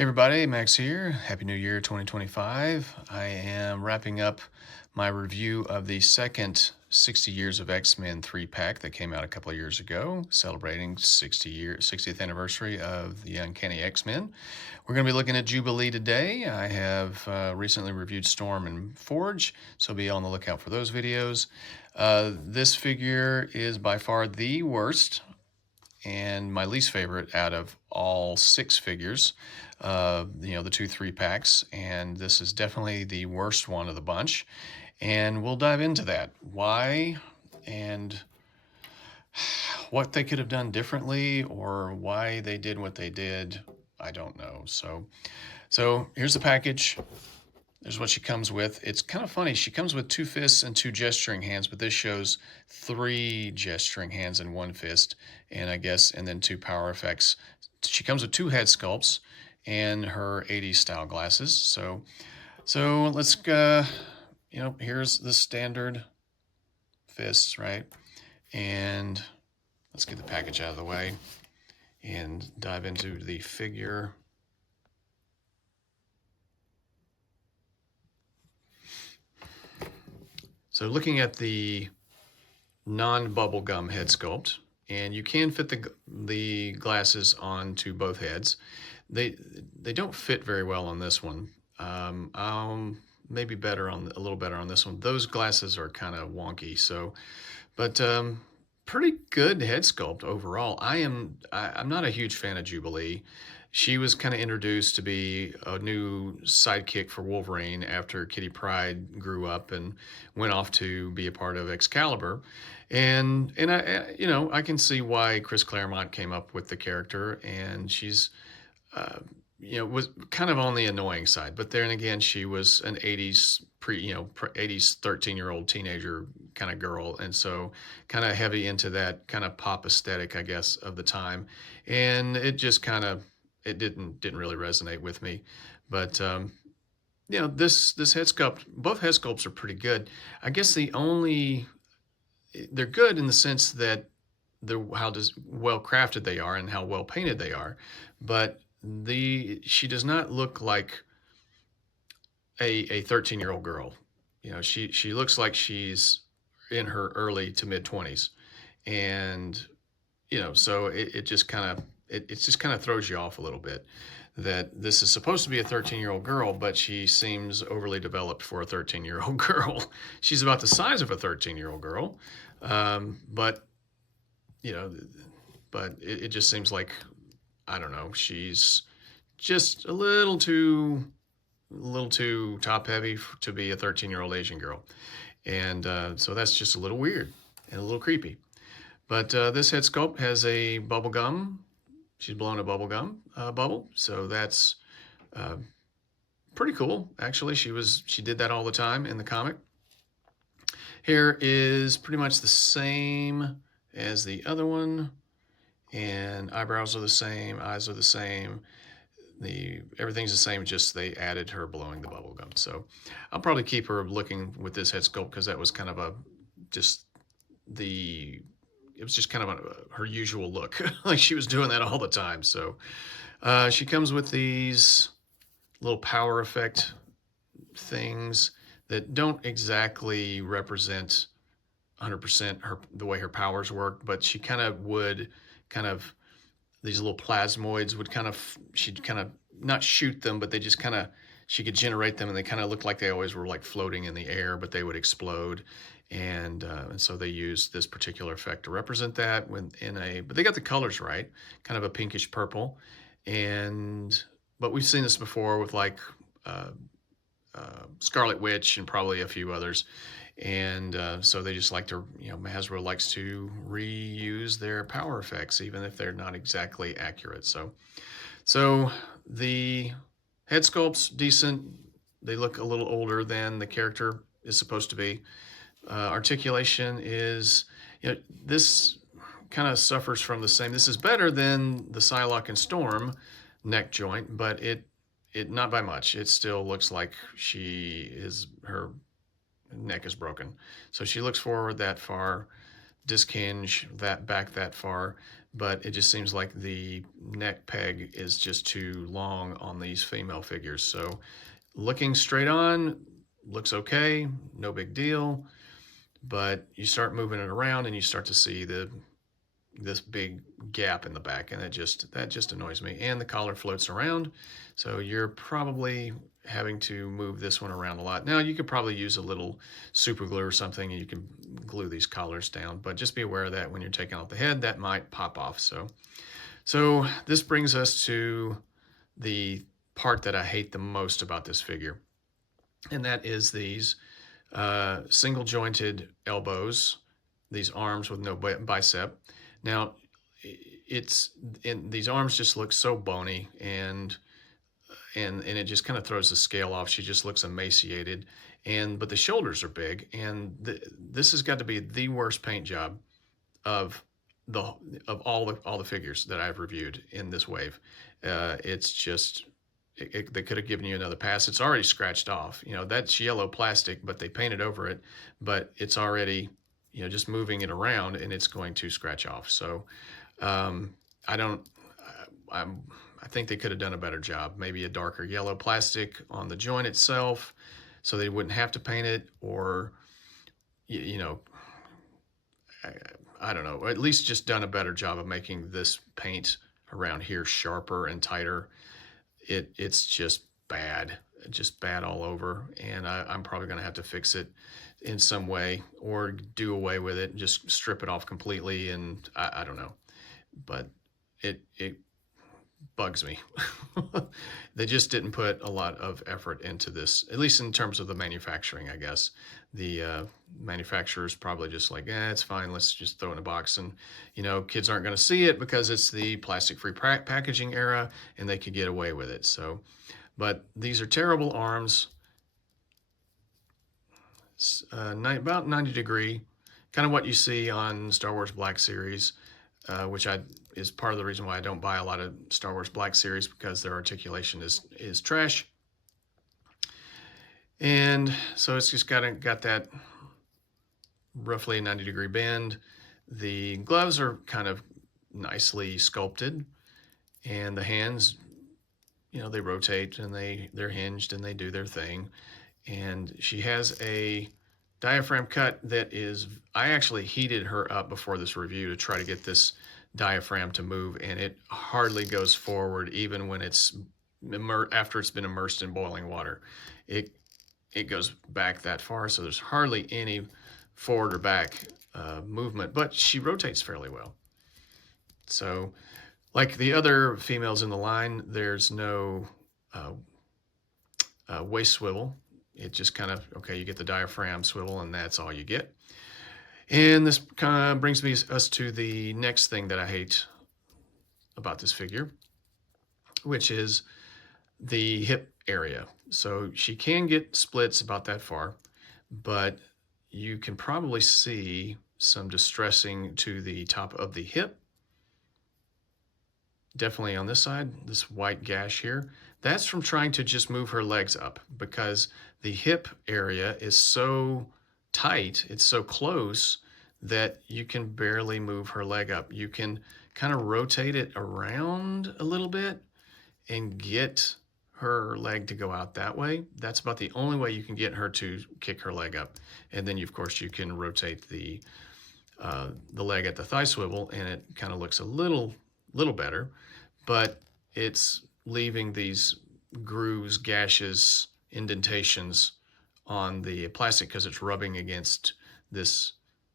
Hey everybody, Max here. Happy New Year 2025. I am wrapping up my review of the second 60 Years of X-Men 3-pack that came out a couple of years ago, celebrating 60th anniversary of the Uncanny X-Men. We're going to be looking at Jubilee today. I have recently reviewed Storm and Forge, so be on the lookout for those videos. This figure is by far the worst and my least favorite out of all 6 figures, the 3-packs, and this is definitely the worst one of the bunch, and we'll dive into that. Why and what they could have done differently, or why they did what they did, I don't know. So here's the package. There's what she comes with. It's kind of funny. She comes with 2 fists and 2 gesturing hands, but this shows 3 gesturing hands and 1 fist, and then 2 power effects. She comes with 2 head sculpts and her 80s style glasses. So let's here's the standard fists, right? And let's get the package out of the way and dive into the figure. So looking at the non-bubblegum head sculpt, and you can fit the glasses onto both heads. They don't fit very well on this one. Maybe a little better on this one. Those glasses are kind of wonky. But pretty good head sculpt overall. I'm not a huge fan of Jubilee. She was kind of introduced to be a new sidekick for Wolverine after Kitty Pryde grew up and went off to be a part of Excalibur. And I can see why Chris Claremont came up with the character, and she's was kind of on the annoying side. But then again, she was an 80s 80s 13-year-old teenager kind of girl, and so kind of heavy into that kind of pop aesthetic, I guess, of the time. And it just kind of it didn't really resonate with me. But this head sculpt, both head sculpts are pretty good. I guess they're good in the sense that how well crafted they are and how well painted they are, but she does not look like a 13-year-old girl. She looks like she's in her early to mid 20s, and so it just kind of throws you off a little bit that this is supposed to be a 13-year-old girl, but she seems overly developed for a 13-year-old girl. She's about the size of a 13-year-old girl, but it just seems like, I don't know, she's just a little too top heavy to be a 13-year-old Asian girl, and so that's just a little weird and a little creepy. But this head sculpt has a bubble gum. She's blowing a bubble gum bubble, so that's pretty cool. Actually, she did that all the time in the comic. Hair is pretty much the same as the other one, and eyebrows are the same, eyes are the same. Everything's the same, just they added her blowing the bubble gum. So I'll probably keep her looking with this head sculpt because that was kind of it was just kind of her usual look. Like she was doing that all the time. So she comes with these little power effect things that don't exactly represent 100% the way her powers work, but she these little plasmoids she'd kind of not shoot them, but she could generate them, and they kind of looked like they always were like floating in the air, but they would explode. And so they used this particular effect to represent that but they got the colors right, kind of a pinkish purple. But we've seen this before with like Scarlet Witch and probably a few others. And so they just like to, Hasbro likes to reuse their power effects, even if they're not exactly accurate. So the head sculpt's decent. They look a little older than the character is supposed to be. Articulation is, this kind of suffers from the same. This is better than the Psylocke and Storm neck joint, but it not by much. It still looks like her neck is broken. So she looks forward that far, disc hinge that back that far, but it just seems like the neck peg is just too long on these female figures. So looking straight on, looks okay, no big deal, but you start moving it around and you start to see this big gap in the back, and that just annoys me. And the collar floats around, so you're probably having to move this one around a lot. Now you could probably use a little super glue or something and you can glue these collars down, but just be aware of that when you're taking off the head, that might pop off. So this brings us to the part that I hate the most about this figure, and that is these single jointed elbows, these arms with no bicep. Now, these arms just look so bony, and it just kind of throws the scale off. She just looks emaciated, but the shoulders are big, and this has got to be the worst paint job of all the figures that I've reviewed in this wave. It's just they could have given you another pass. It's already scratched off. That's yellow plastic, but they painted over it, but it's already, just moving it around and it's going to scratch off. So I don't, I think they could have done a better job. Maybe a darker yellow plastic on the joint itself so they wouldn't have to paint it, or, I don't know, or at least just done a better job of making this paint around here sharper and tighter. It's just bad all over, and I'm probably going to have to fix it in some way or do away with it and just strip it off completely. And I don't know, but it bugs me. They just didn't put a lot of effort into this, at least in terms of the manufacturing, I guess. The manufacturer's probably just like, it's fine, let's just throw it in a box, and kids aren't going to see it because it's the plastic-free packaging era and they could get away with it. So, but these are terrible arms. About 90 degree, kind of what you see on Star Wars Black Series, which is part of the reason why I don't buy a lot of Star Wars Black Series, because their articulation is trash. And so it's just got that roughly 90 degree bend. The gloves are kind of nicely sculpted, and the hands, they rotate and they're hinged and they do their thing. And she has a diaphragm cut that is, I actually heated her up before this review to try to get this diaphragm to move, and it hardly goes forward even when it's after it's been immersed in boiling water. It goes back that far, so there's hardly any forward or back movement, but she rotates fairly well. So like the other females in the line, there's no waist swivel. It just kind of, okay, you get the diaphragm swivel and that's all you get. And this kind of brings us to the next thing that I hate about this figure, which is the hip area. So she can get splits about that far, but you can probably see some distressing to the top of the hip. Definitely on this side, this white gash here, that's from trying to just move her legs up, because the hip area is so tight, it's so close that you can barely move her leg up. You can kind of rotate it around a little bit and get her leg to go out that way. That's about the only way you can get her to kick her leg up. And then of course you can rotate the leg at the thigh swivel, and it kind of looks a little better, but it's leaving these grooves, gashes, indentations on the plastic because it's rubbing against this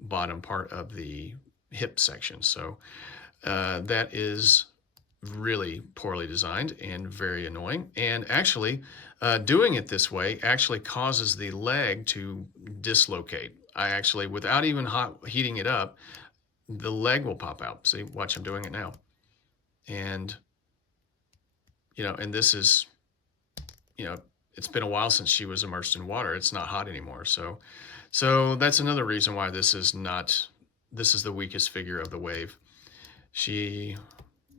bottom part of the hip section. So that is really poorly designed and very annoying. And actually, doing it this way actually causes the leg to dislocate. I actually, without even heating it up, the leg will pop out. See, watch, I'm doing it now. And, and this is, it's been a while since she was immersed in water. It's not hot anymore. So that's another reason why this is the weakest figure of the wave.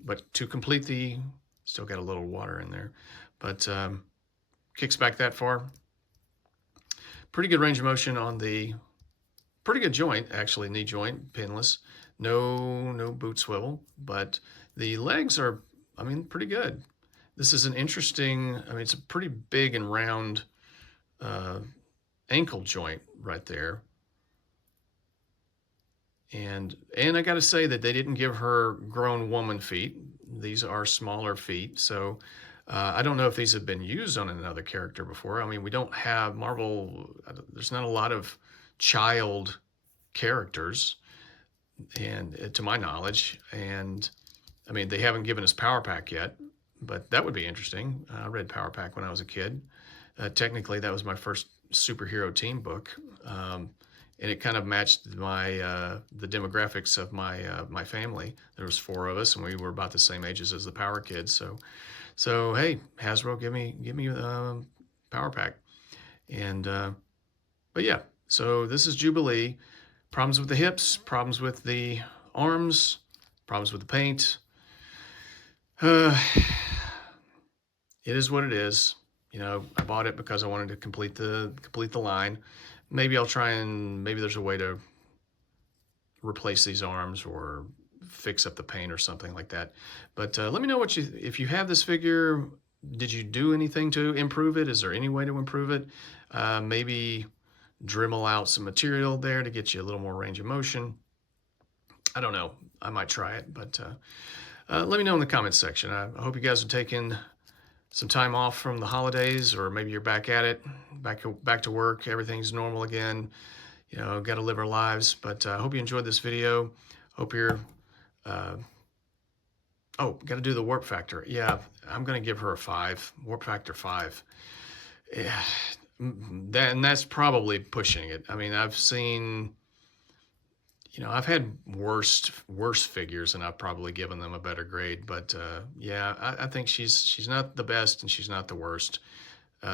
But to complete still got a little water in there, but kicks back that far. Pretty good range of motion on pretty good joint, actually, knee joint, pinless. No boot swivel, but the legs are, I mean, pretty good. This is an interesting, I mean, it's a pretty big and round uh, ankle joint right there. And I got to say that they didn't give her grown woman feet. These are smaller feet. So I don't know if these have been used on another character before. I mean, we don't have Marvel, there's not a lot of child characters, and to my knowledge. And I mean, they haven't given us Power Pack yet, but that would be interesting. I read Power Pack when I was a kid. Technically, that was my first superhero team book. And it kind of matched my the demographics of my family. There was 4 of us, and we were about the same ages as the Power Kids. So hey, Hasbro, give me Power Pack. And but yeah, so this is Jubilee. Problems with the hips, problems with the arms, problems with the paint. It is what it is. You know, I bought it because I wanted to complete the line. Maybe I'll try and maybe there's a way to replace these arms or fix up the paint or something like that. But let me know what if you have this figure, did you do anything to improve it? Is there any way to improve it? Maybe Dremel out some material there to get you a little more range of motion. I don't know. I might try it, but let me know in the comments section. I hope you guys are taking some time off from the holidays, or maybe you're back at it, back to work. Everything's normal again. You know, got to live our lives. But I hope you enjoyed this video. Hope you're. Oh, got to do the warp factor. Yeah, I'm gonna give her a 5. Warp factor 5. Yeah, that's probably pushing it. I mean, I've seen. You know, I've had worse figures, and I've probably given them a better grade. But yeah, I think she's not the best, and she's not the worst.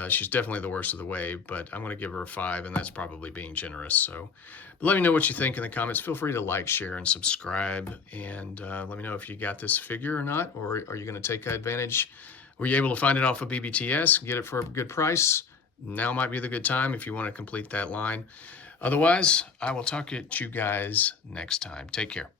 She's definitely the worst of the wave, but I'm going to give her a 5, and that's probably being generous. So but let me know what you think in the comments. Feel free to like, share, and subscribe. And let me know if you got this figure or not, or are you going to take advantage? Were you able to find it off of BBTS, get it for a good price? Now might be the good time if you want to complete that line. Otherwise, I will talk to you guys next time. Take care.